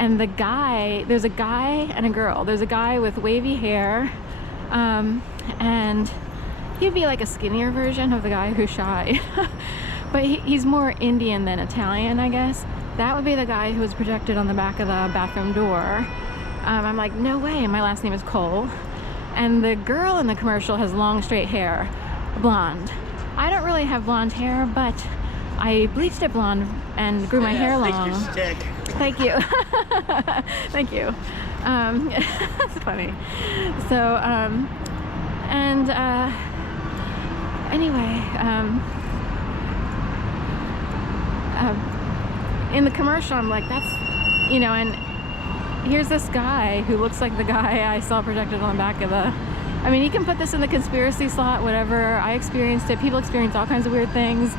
And the guy, there's a guy and a girl. There's a guy with wavy hair, and he'd be like a skinnier version of the guy who shot. But he's more Indian than Italian, I guess. That would be the guy who was projected on the back of the bathroom door. I'm like, no way, and my last name is Cole. And the girl in the commercial has long straight hair, blonde. I don't really have blonde hair, but I bleached it blonde and grew my hair long. Thank you. Thank you. That's funny. So, anyway, in the commercial, I'm like, that's, you know, and here's this guy who looks like the guy I saw projected on the back of the, I mean, you can put this in the conspiracy slot, whatever. I experienced it. People experience all kinds of weird things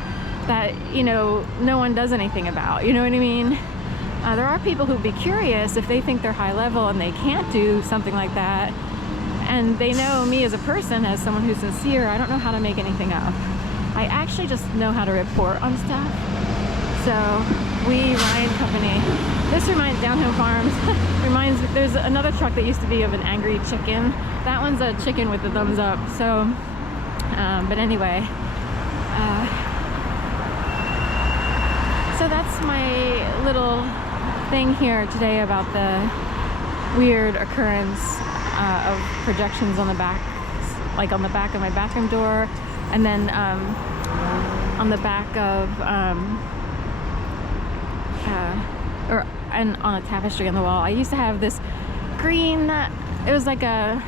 that, you know, no one does anything about. You know what I mean? There are people who'd be curious if they think they're high level and they can't do something like that. And they know me as a person, as someone who's sincere. I don't know how to make anything up. I actually just know how to report on stuff. So we, Ryan Company, this reminds, Downhill Farms, reminds, there's another truck that used to be of an angry chicken. That one's a chicken with the thumbs up. So, but anyway, so that's my little thing here today about the weird occurrence of projections on the back, like on the back of my bathroom door, and then on the back of and on a tapestry on the wall. I used to have this green, it was like a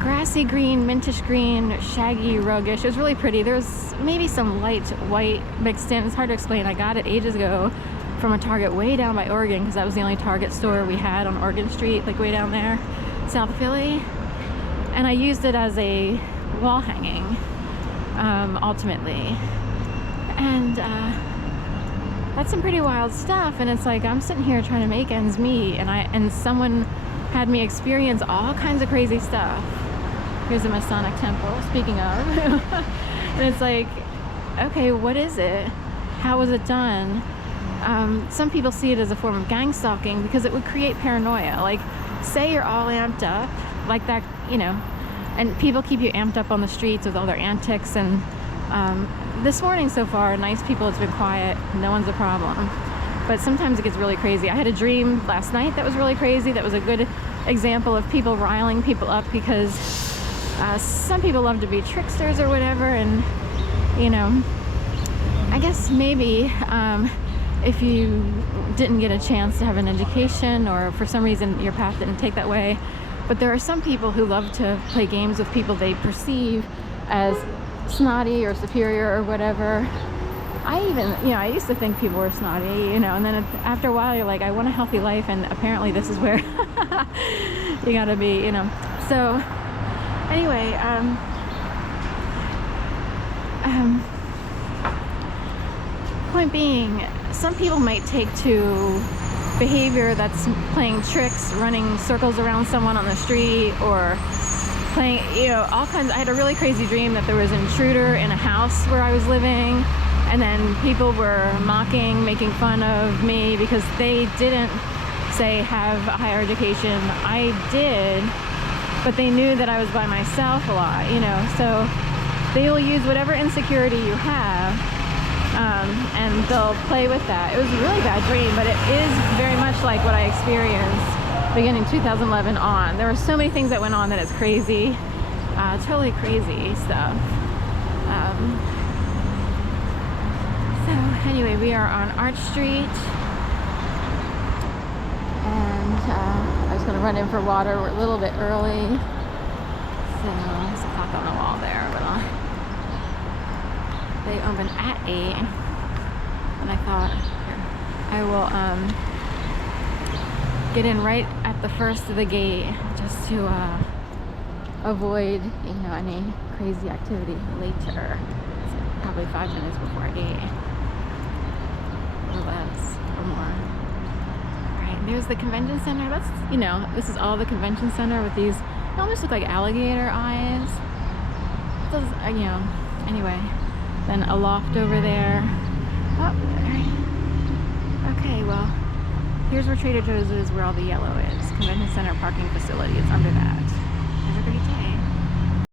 grassy green, mintish green, shaggy rugish. It was really pretty. There was maybe some light white mixed in. It's hard to explain. I got it ages ago from a Target way down by Oregon, because that was the only Target store we had on Oregon Street, like way down there, South Philly. And I used it as a wall hanging, ultimately. And that's some pretty wild stuff. And it's like, I'm sitting here trying to make ends meet, and someone had me experience all kinds of crazy stuff. Here's a Masonic temple, speaking of. And it's like, okay, what is it? How was it done? Some people see it as a form of gang stalking because it would create paranoia. Like, say you're all amped up, like that, you know, and people keep you amped up on the streets with all their antics. And this morning so far, nice people, it's been quiet, no one's a problem. But sometimes it gets really crazy. I had a dream last night that was really crazy. That was a good example of people riling people up, because some people love to be tricksters or whatever. And, you know, I guess maybe if you didn't get a chance to have an education, or for some reason your path didn't take that way, but there are some people who love to play games with people they perceive as snotty or superior or whatever. I even, you know, I used to think people were snotty, you know, and then after a while you're like, I want a healthy life, and apparently this is where you gotta be, you know. So anyway, point being, some people might take to behavior that's playing tricks, running circles around someone on the street, or playing, you know, all kinds. I had a really crazy dream that there was an intruder in a house where I was living, and then people were mocking, making fun of me because they didn't, say, have a higher education. I did, but they knew that I was by myself a lot, you know, so they will use whatever insecurity you have, and they'll play with that. It was a really bad dream, but it is very much like what I experienced beginning 2011 on. There were so many things that went on that it's crazy, totally crazy stuff. So anyway, we are on Arch Street, and I was going to run in for water. We're a little bit early, so there's a clock on the wall there, but they open at 8, and I thought, I will get in right at the first of the gate, just to avoid, you know, any crazy activity later. So probably 5 minutes before 8, or less, or more. All right, there's the convention center. That's, you know, this is all the convention center with these, they almost look like alligator eyes. Those, you know, anyway. Then a loft over there. Oh, okay, well, Here's where Trader Joe's is, where all the yellow is. Convention Center parking facility. It's under that.